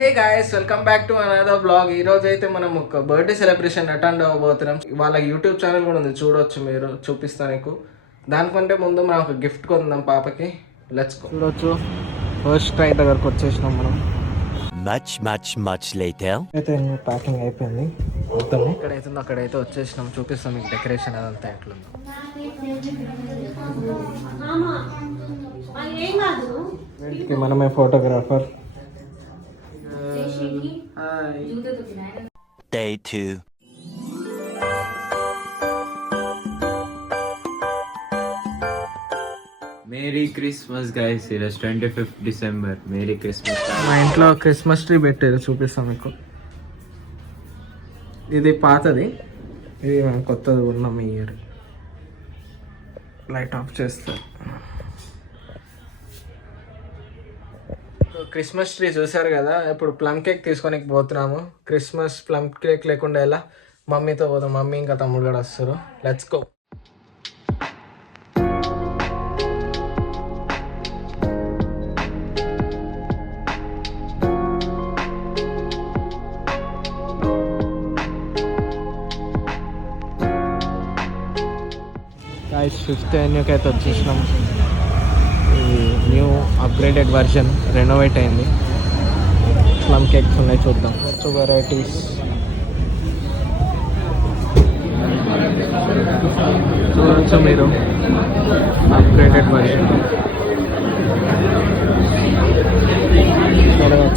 Hey guys, welcome back to another blog. ఈ రోజు అయితే మనం ఒక బర్త్డే సెలబ్రేషన్ అటెండ్ అవ్వబోతున్నాం. వాళ్ళ యూట్యూబ్ ఛానల్ కూడా ఉంది, చూడొచ్చు, మీరు చూపిస్తాను నీకు. దానికంటే ముందు మనం ఒక గిఫ్ట్ కొందాం పాపకి. Let's go. చూడొచ్చు, ఫస్ట్ ట్రై దగ్గరకు వచ్చేసినాం మనం. Much later. అయితే ప్యాకింగ్ అయిపోయింది మొత్తం. ఎక్కడైతే అక్కడైతే వచ్చేసినాం, చూపిస్తాం మీకు డెకరేషన్ అదంతా ఎట్లుందో. వీటికి మనమే photographer. Day 2. Merry Christmas guys, ఈరోజు 25th December. Merry Christmas. మా ఇంట్లో క్రిస్మస్ ట్రీ పెట్టారు, చూపిస్తాం మీకు. ఇది పాతది, ఇది మనం కొత్తది ఉన్నాం ఈ ఇయర్. లైట్ ఆఫ్ చేస్తా. క్రిస్మస్ ట్రీ చూసారు కదా, ఇప్పుడు ప్లమ్ కేక్ తీసుకొని పోతున్నాము. క్రిస్మస్ ప్లమ్ కేక్ లేకుండా ఎలా, మమ్మీతో పోతాం. మమ్మీ ఇంకా తమ్ముడు కూడా వస్తారు. Let's go. Guys, 5th Avenue అయితే వచ్చేసినాం. న్యూ అప్గ్రేడెడ్ వర్షన్, రెనోవేట్ అయింది. ప్లమ్ కేక్స్ ఉన్నాయి, చూద్దాం. వెరైటీస్ చూడొచ్చు మీరు. అప్గ్రేడెడ్ వర్షన్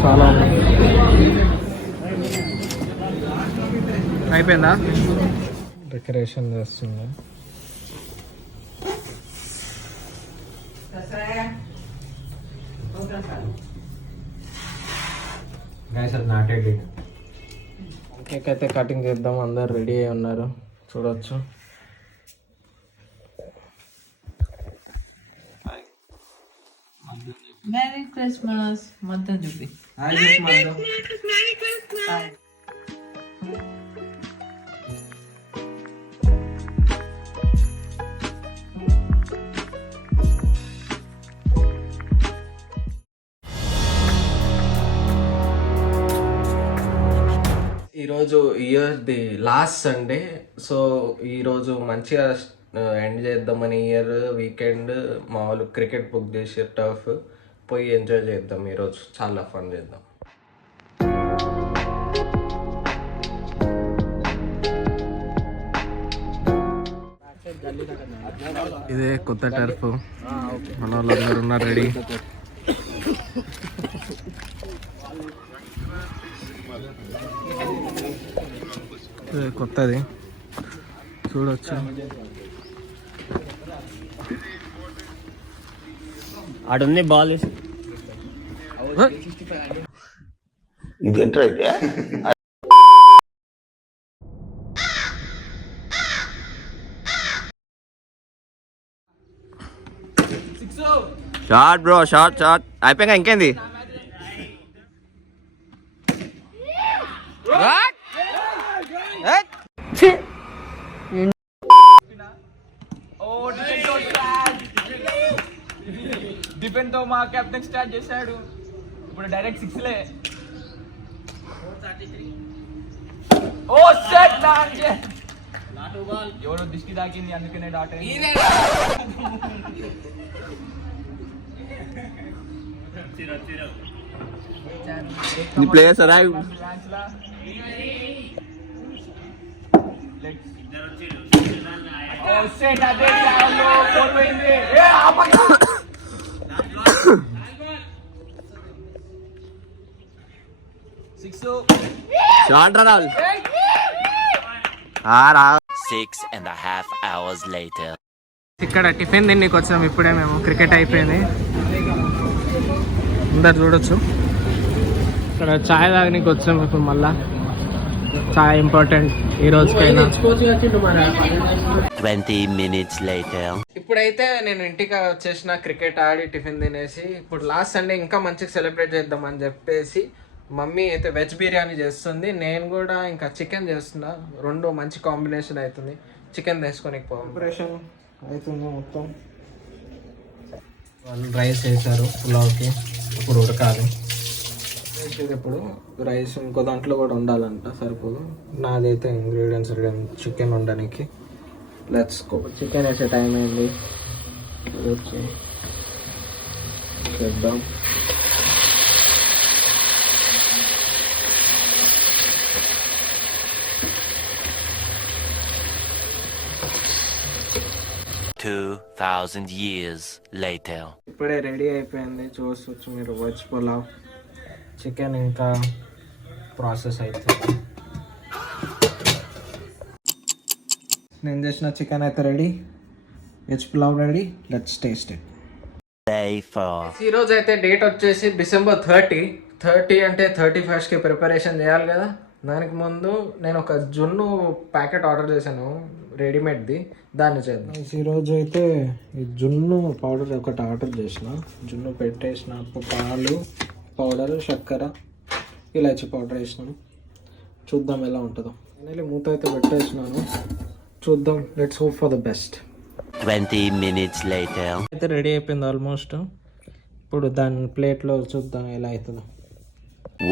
చాలా ఉన్నాయి. అయిపోయిందా? డెకరేషన్ చేస్తుంది. కేక్ అయితే కటింగ్ చేద్దాం. అందరు రెడీ అయి ఉన్నారు, చూడొచ్చు. Merry Christmas. Manthan Jubi. ఈరోజు ఇయర్ది లాస్ట్ సండే, సో ఈరోజు మంచిగా ఎండ్ చేద్దామని. ఇయర్ వీకెండ్ మా వాళ్ళు క్రికెట్ బుక్ చేసి టర్ఫ్ పోయి ఎంజాయ్ చేద్దాం. ఈరోజు చాలా ఫన్ చేద్దాం. ఇదే కొత్త టర్ఫ్, మన వాళ్ళందరూ ఉన్నారు రెడీ. కొత్తది, చూడొచ్చు. ఆడుంది బాల్. షార్ట్ బ్రో, షార్ట్ అయిపోయాక ఇంకేంది. డిఫెండ్ తో మా కెప్టెన్ స్టార్ట్ చేశాడు. ఇప్పుడు డైరెక్ట్ 6లే. ఓ సెట్ లాంగే ఎవరో దిష్టి తాకింది, అందుకనే డాట్ అయింది. ఈ ప్లేయర్స్ అరైవ్. ఓ సెట్ అదే చాలు పోయింది. ఏ ఆపక షార్ట్ రాల్. 6.5 hours later. ఇక్కడ టిఫిన్ తిన్నీకి వచ్చాం ఇప్పుడే మేము. క్రికెట్ అయిపోయింది, అందరు చూడొచ్చు. ఇక్కడ చాయ్ తాగనీకి వచ్చాం ఇప్పుడు. మళ్ళా చాయ్ ఇంపార్టెంట్ ఈ రోజుకైనా. 20 minutes later. ఇప్పుడైతే నేను ఇంటికి వచ్చేసిన, క్రికెట్ ఆడి టిఫిన్ తినేసి. ఇప్పుడు లాస్ట్ సండే ఇంకా మంచిగా సెలబ్రేట్ చేద్దామని చెప్పేసి మమ్మీ అయితే వెజ్ బిర్యానీ చేస్తుంది, నేను కూడా ఇంకా చికెన్ చేస్తున్నా. రెండు మంచి కాంబినేషన్ అవుతుంది. చికెన్ తీసుకొని ప్రిపరేషన్ అవుతుంది మొత్తం. వాళ్ళు రైస్ వేసారు పులావ్కి, ఇప్పుడు ఉడకాలి. ఇది ఇప్పుడు రైస్ ఇంకో దాంట్లో కూడా ఉండాలంట, సరిపోదు. నాదైతే ఇంగ్రీడియంట్స్ చికెన్ ఉండడానికి. Let's go. చికెన్ వేసే టైం అయింది, ఓకే చేద్దాం. Two 2,000 years later. ఇప్పుడే రెడీ అయిపోయింది, చూసొచ్చు మీరు. వెజ్ పులావ్. చికెన్ ఇంకా ప్రాసెస్ అవుతుంది. నేను చేసిన చికెన్ అయితే ready, veg pulao ready. Let's taste it. Day 4. ఈరోజు అయితే డేట్ వచ్చేసి December 30 అంటే 31st ప్రిపరేషన్ చేయాలి కదా. దానికి ముందు నేను ఒక జున్ను ప్యాకెట్ ఆర్డర్ చేశాను, రెడీమేడ్ది, దాన్ని చేద్దాం. ఈరోజు అయితే ఈ జున్ను పౌడర్ ఒకటి ఆర్డర్ చేసిన. జున్ను పెట్టేసిన, పాలు పౌడర్, చక్కెర, ఇలాచి పౌడర్ వేసినాను. చూద్దాం ఎలా ఉంటుందో. ఫైనల్లీ మూత అయితే పెట్టేసినాను, చూద్దాం. Let's hope for the best. 20 minutes later. అయితే రెడీ అయిపోయింది ఆల్మోస్ట్. ఇప్పుడు దాని ప్లేట్లో చూద్దాం ఎలా అవుతుందో.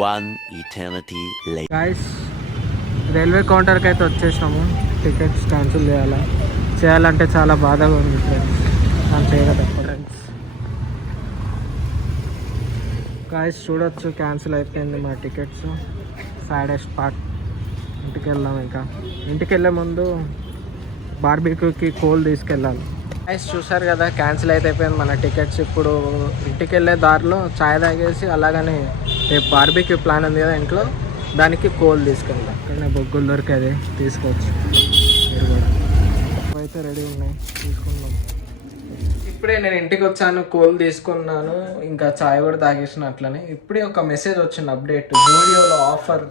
One eternity later. Guys, railway కౌంటర్కి అయితే వచ్చేసినాము. టికెట్స్ క్యాన్సిల్ చేయాలంటే చాలా బాధగా ఉంది ఫ్రెండ్స్. మనం చేయగలం ఫ్రెండ్స్. గాయస్ చూడొచ్చు, క్యాన్సిల్ అయిపోయింది మా టికెట్స్. Saddest part. ఇంటికి వెళ్దాం. ఇంకా ఇంటికి వెళ్ళే ముందు బార్బీక్యూకి కోల్ తీసుకెళ్ళాలి. గాయస్ చూసారు కదా, క్యాన్సిల్ అయిపోయింది మన టికెట్స్. ఇప్పుడు ఇంటికి వెళ్ళే దారిలో చాయ్ తాగేసి అలాగని రేపు బార్బీక్యూ ప్లాన్ ఉంది కదా ఇంట్లో, దానికి కోల్ తీసుకెళ్దాం. అక్కడనే బొగ్గులు దొరికేది, తీసుకోవచ్చు మీరు కూడా. అయితే రెడీ ఉన్నాయి, తీసుకుందాం. ఇప్పుడే నేను ఇంటికి వచ్చాను, కోల్ తీసుకున్నాను, ఇంకా చాయ్ కూడా తాగేసిన. అట్లనే ఇప్పుడే ఒక మెసేజ్ వచ్చింది, అప్డేట్. జూడియోలో ఆఫర్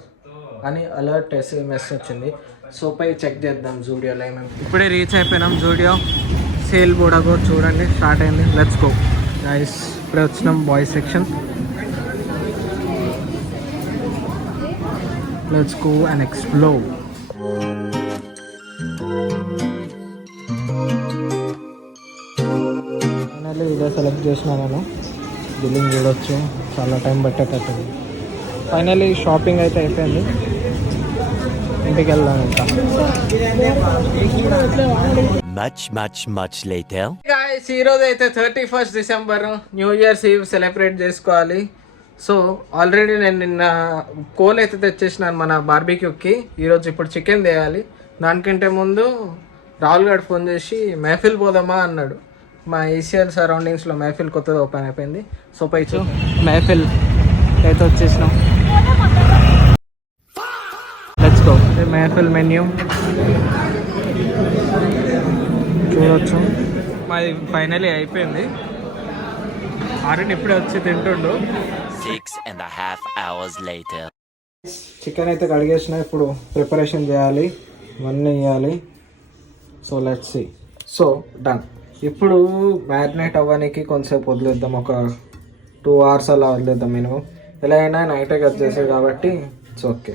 అని అలర్ట్ SMS వచ్చింది. సో పై చెక్ చేద్దాం జూడియోలో ఏమేమి. ఇప్పుడే రీచ్ అయిపోయినాం జూడియో. సేల్ కూడా చూడండి, స్టార్ట్ అయింది. Let's go guys. ఇప్పుడే వచ్చినాం boys section. Let's go and explore. Finally ఇదే సెలెక్ట్ చేసిన నేను. బిల్లింగ్ చూడొచ్చు, చాలా టైం పట్టేటట్టుంది. ఫైనల్లీ షాపింగ్ అయితే అయిపోయింది, ఇంటికి వెళ్దాం ఇంకా. Much later. గాయ్స్, ఈరోజు అయితే 31st December, న్యూ ఇయర్స్ ఈవ్ సెలబ్రేట్ చేసుకోవాలి. సో ఆల్రెడీ నేను నిన్న కోల్ అయితే తెచ్చేసినాను మన బార్బీక్యూకి. ఈరోజు ఇప్పుడు చికెన్ తేయాలి. దానికంటే ముందు రాహుల్ గారు ఫోన్ చేసి మెహఫిల్ పోదామా అన్నాడు. మా ఈసీఎల్ సరౌండింగ్స్లో మెహఫిల్ కొత్తది ఓపెన్ అయిపోయింది. సో పైచు మెహఫిల్ అయితే వచ్చేసినాం. Let's go. మెహఫిల్ మెన్యూ చూడవచ్చు. మాది ఫైనలీ అయిపోయింది. ఆరెంజ్ ఇప్పుడే వచ్చి తింటుండు. 6.5 hours later. చికెన్ అయితే కడిగేసిన, ఇప్పుడు ప్రిపరేషన్ చేయాలి, ఇవన్నీ వేయాలి. So let's see. So done. ఇప్పుడు మ్యారినేట్ అవ్వడానికి కొంచెంసేపు వదిలేద్దాం, ఒక 2 hours అలా వదిలేద్దాం మినిమం. ఎలా అయినా నైటే కట్ చేసాడు కాబట్టి it's okay.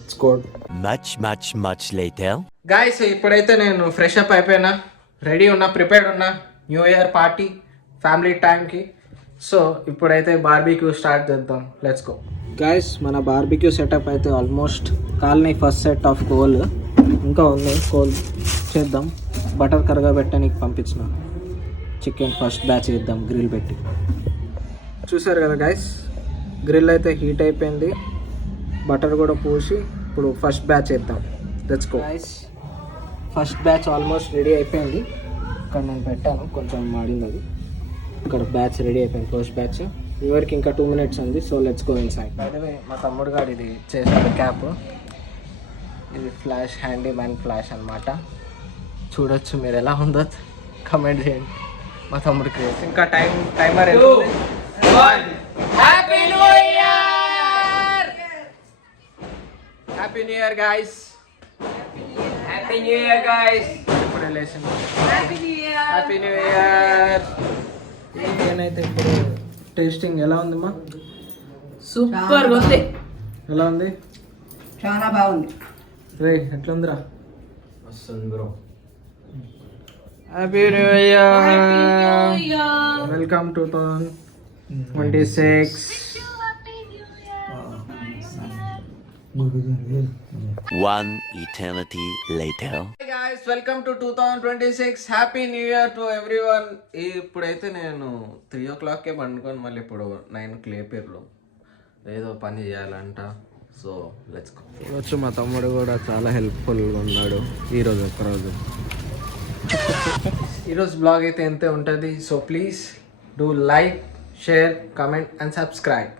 It's good. Much later. Guys, ఇప్పుడైతే నేను ఫ్రెష్ అప్ అయిపోయినా, రెడీ ఉన్నా, ప్రిపేర్డ్ ఉన్నా న్యూ ఇయర్ పార్టీ ఫ్యామిలీ టైంకి. సో ఇప్పుడైతే బార్బీక్యూ స్టార్ట్ చేద్దాం. Let's go. గాయస్, మన బార్బీక్యూ సెటప్ అయితే almost colony. First set of coal ఇంకా ఉంది, కోల్ చేద్దాం. బటర్ కరగబెట్టడానికి పంపించిన చికెన్ ఫస్ట్ బ్యాచ్ చేద్దాం గ్రిల్ పెట్టి. చూసారు కదా గాయస్, గ్రిల్ అయితే హీట్ అయిపోయింది, బటర్ కూడా పోసి ఇప్పుడు ఫస్ట్ బ్యాచ్ చేద్దాం. Let's go. Guys, first batch almost ready అయిపోయింది. ఇక్కడ నేను పెట్టాను, కొంచెం మాడింది అది. ఇక్కడ బ్యాచ్ రెడీ అయిపోయింది, ఫస్ట్ బ్యాచ్. ఇవరికి ఇంకా 2 minutes ఉంది. So let's go inside. By the way, మా తమ్ముడు గారు ఇది చేశాడు క్యాప్. ఇది ఫ్లాష్, హ్యాండీ మ్యాన్ ఫ్లాష్ అనమాట. చూడొచ్చు మీరు, ఎలా ఉందో కమెంట్ చేయండి. మా తమ్ముడు క్రియేట్. ఇంకా timer happy new year. Happy new year guys. Happy new year guys. ఇప్పుడు రిలేషన్ హ్యాపీ న్యూ ఇయర్. నేనైతే ఇప్పుడు టేస్టింగ్ ఎలా ఉంది మా? సూపర్ ఉంది. ఎలా ఉంది? చాలా బాగుంది. రే ఎట్లుందిరా? వస్తుంది bro. Happy new year. Welcome 2026. One eternity later. Hey guys, welcome to 2026. Happy new year to everyone. ఇప్పుడైతే నేను 3 o'clockకే పండుకొని మళ్ళీ ఇప్పుడు 9కి లేపారు. ఏదో పని చేయాలంట. So let's go. ఈరోజు మా తమ్ముడు కూడా చాలా హెల్ప్ఫుల్గా ఉన్నాడు ఈరోజు ఒక్కరోజు. ఈరోజు బ్లాగ్ అయితే ఎంతే ఉంటుంది. So please do like, share, comment and subscribe.